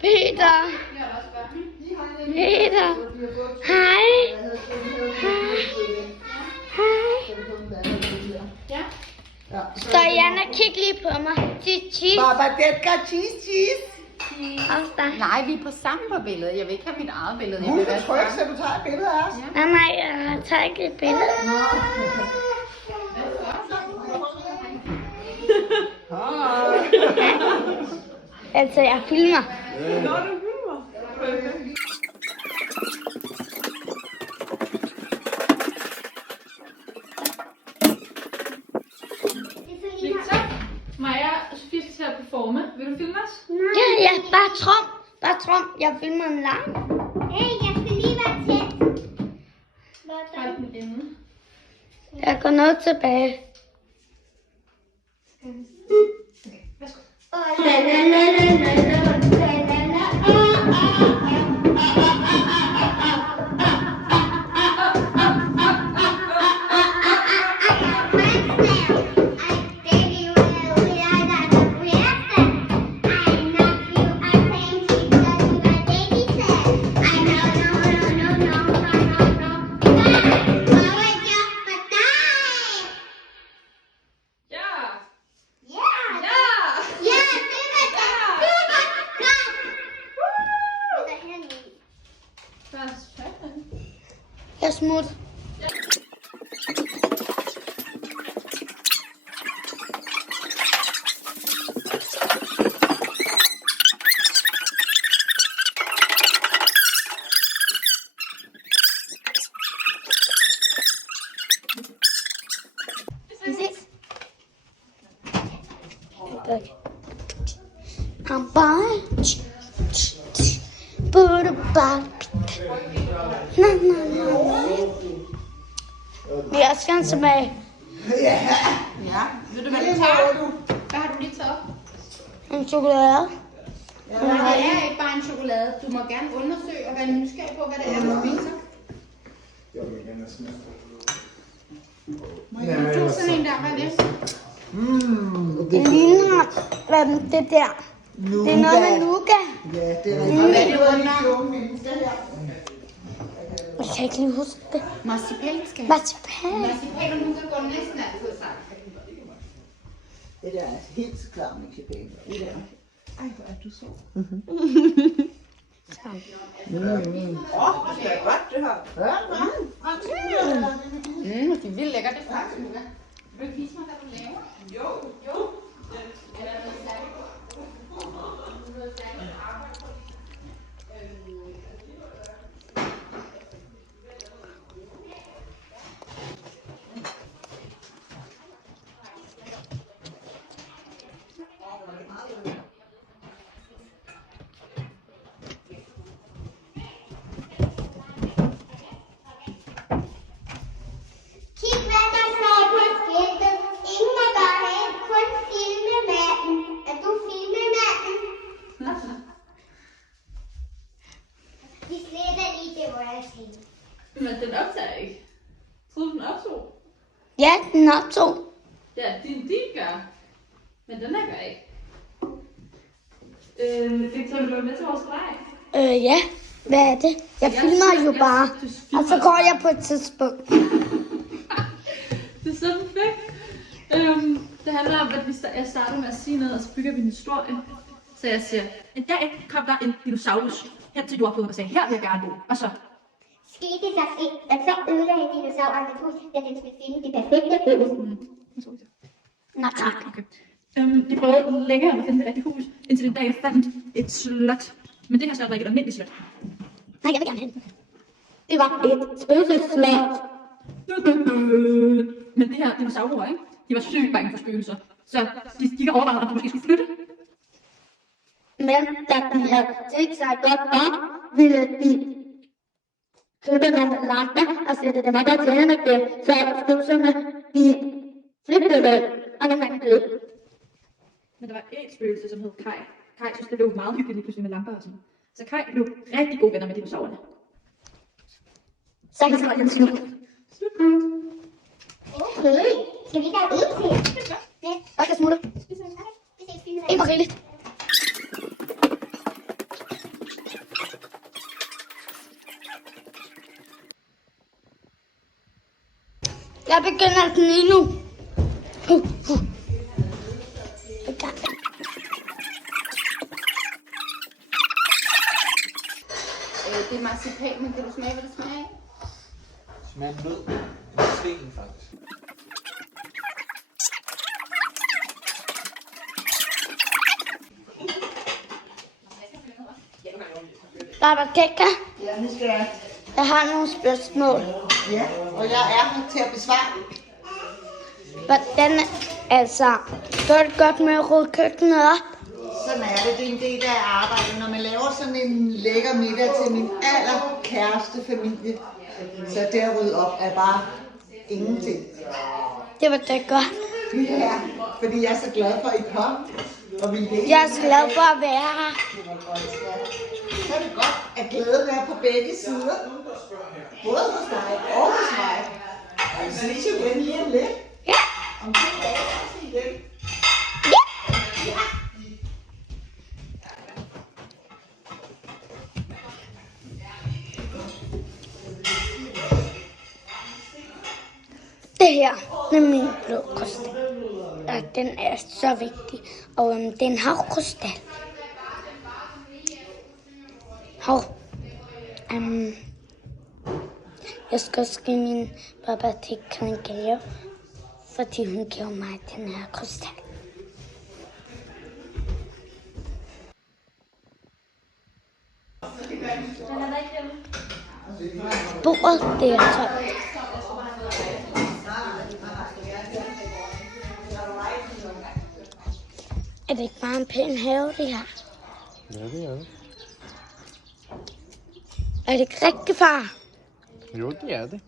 Peter. Peter. Hej. Hej. Står Jan og kig lige på mig. Cheese. Barbadetka, cheese. Også dig. Nej, vi er på sammen på billedet. Jeg vil ikke have mit eget billede. Hun er tryg, så du tager et billede af os. Nej, jeg tager ikke et billede. Altså, jeg filmer. Nå, du filmer. Victor, Maja og Sofie skal til at performe. Vil du filme os? Ja, bare trum. Jeg filmer en lang. Hey, jeg skal lige være tæt. Hold den inde. Jeg går noget tilbage. Jeg smut. I'm by. Vi er også gerne tilbage. Ja. Ved du, hvad du tager? Hvad har du lige taget? En chokolade. Det er ikke bare en chokolade. Du må gerne undersøge og være nysgerrig på, hvad det er, du spiser. Må jeg give sådan en der? Hvad er det? Det ligner det der. Det er noget med nougat. Ja, det er Og hvad er det under? Jeg kan ikke lige huske det. Marcipan skal. Marcipan. Marcipan og nougat går næsten altid sammen. Det der er helt klart marcipan. Det der. Ej, hvor er du så. Det smager godt, det her. Det er vildt lækkert, det faktisk, nougat. Vil du vise mig, hvad du laver? Jo. Kig, hvad der står på skiltet. Ingen af børnene, kun filmemanden. Er du filmemanden? Vi sletter lige det, hvor jeg siger. Men den optager ikke. Troede den optog? Ja, den optog. Ja, din gør. Men den her gør ikke. Victor, vil du være med til vores leg? Ja. Hvad er det? Jeg filmer jo bare. Og så går jeg på et tidspunkt. Det er så perfekt. Det handler om, at jeg starter med at sige noget, og så bygger vi en historie. Så jeg siger, en dag kom der en dinosaurus hen til jordkloden og sagde, her vil jeg gerne bo. Og så, Skete der det, at så ødelagde dinosauren et hus, da den skulle finde det perfekte hus? Nå tak. okay. De prøvede længere at finde det rigtige hus, indtil en dag fandt et slot. Men det her slot var ikke et almindeligt slot. Nej, jeg vil gerne have det. Det var et spøgelsesslot. Men det her dinosaurer, ikke? De var sygt bange for spøgelser. Så de gik og overvejede, om de måske skulle flytte. Men da de havde tænkt sig godt op, ville de købe nogle lamper og sætte dem op ad tænderne dem, så spøgelserne de flygtede, og nogle af dem døde. Men der var et spøgelse, som hed Kai. Kai synes, det blev meget hyggeligt lige pludselig med lamper og sådan. Så Kai blev rigtig gode venner med dinosaurerne. Så er historien slut. Okay, skal vi ikke have en til? Ja. Og jeg smutter. Vi ses. En for rigeligt. Jeg begynder den lige nu. Det er marcipan, men kan du smage, hvad det smager af? Smager nød. Med sten, faktisk. Baba Kækker, Ja, nu skal jeg. jeg har nogle spørgsmål. Ja, og jeg er her til at besvare. Hvordan, altså, går det godt med at rydde køkkenet op? Sådan er det. Det er en del af arbejdet. Når man laver sådan en lækker middag til min allerkæreste familie, så det at rydde op er bare ingenting. Det var da godt. Ja, fordi jeg er så glad for, at I kom. Og vi Jeg er så glad for at være her. Så er det godt, at glæden er på begge sider. Både hos dig og hos mig. Og vi ses jo igen lige om lidt. Ja. Om 2 dage ses vi igen. Det her er min blå krystal. Og den er så vigtig. Og det er en havkrystal. Jeg skal også give min Baba Kækker en gave, fordi hun giver mig den her krystal. Bordet, det er tomt. Er det ikke bare en pæn have, det her? Ja, det er det. Er det ikke rigtigt, far? Jo, det er det.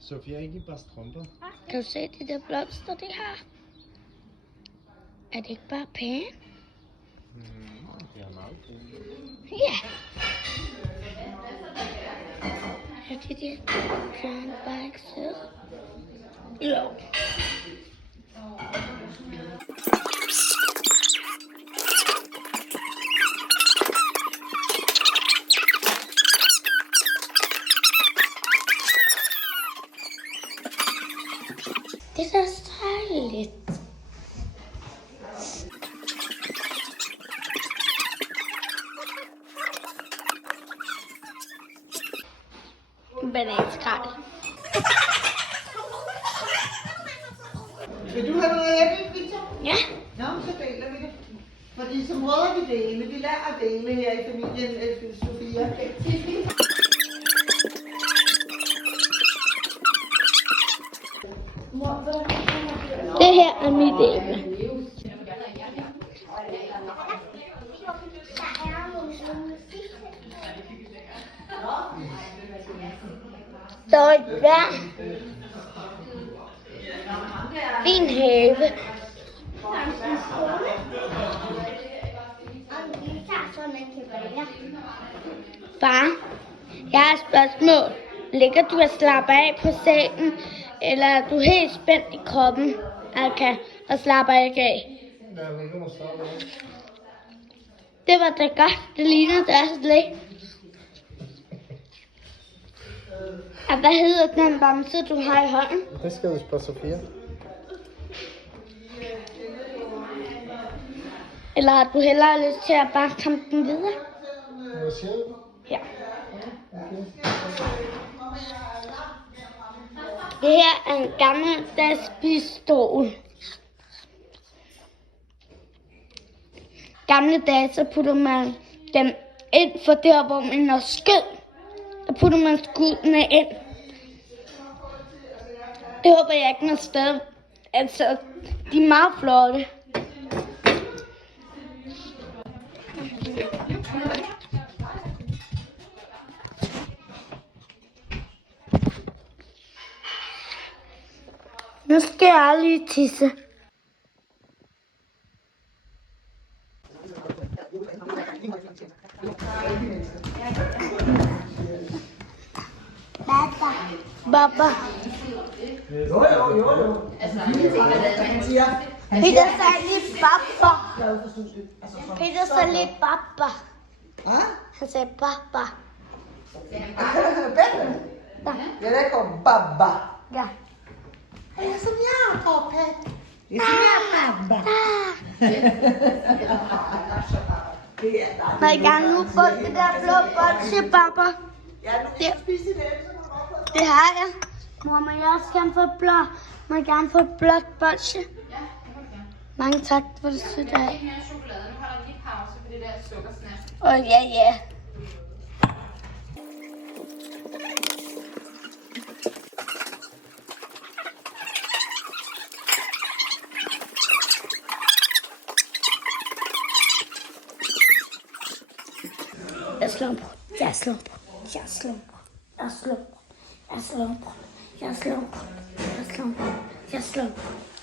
Sofia, ikke bare strømper? Kan du se de der blomster, det her? Er det ikke bare pænt? Det er meget fint. Ja. Er det det? Kan jeg bare ikke se? Jo. Det er så dejligt. Bananskrald. Vil du have noget æble, Victor? Ja. Nå, så deler vi det. Fordi som rødder vi dele. Vi lærer at dele her i familien, Sofia. Det her er mit æble. Der er et vejr. Fin have. Far, jeg har et spørgsmål. Ligger du og slapper af på sengen, eller er du helt spændt i kroppen, Alka, og slapper ikke af? Det var da godt. Det ligner det også lidt. Og hvad hedder den bamse, du har i hånden? Det skal du spørge Sofia. Eller har du hellere lyst til at bare komme den videre? Hvad siger du? Ja. Det her er en gammeldags pistol. Gamle dage, så putter man dem ind for der, hvor man har skød. Der putter man skuddene ind. Det håber jeg ikke noget sted. Altså, de er meget flotte. Nu skal jeg lige tisse. Baba. Jo. Han siger, Peter sagde lige baba. Peter sagde lige baba. Ah? Han sagde baba. Bella? Ja, der kom baba. Ja. Det er som Jakob, Pat. Det er som Jakob, baba. Det er dejligt. Må jeg gerne nu få det der blå bolsje, baba? Ja, nu kan du spise det, så må du godt få det. Det har jeg. Mor, må jeg også gerne få et blå? Må jeg gerne få et blåt bolsje? Ja, det må du gerne. Mange tak for det sødt Jeg har af. ikke mere chokolade. Nu holder vi lige pause for det der sukkersnap. Ja, ja. Jeg slår på. Jeg slår på. Jeg slår på. Jeg slår på. Jeg slår på. Jeg slår på. Jeg slår på. Jeg slår på.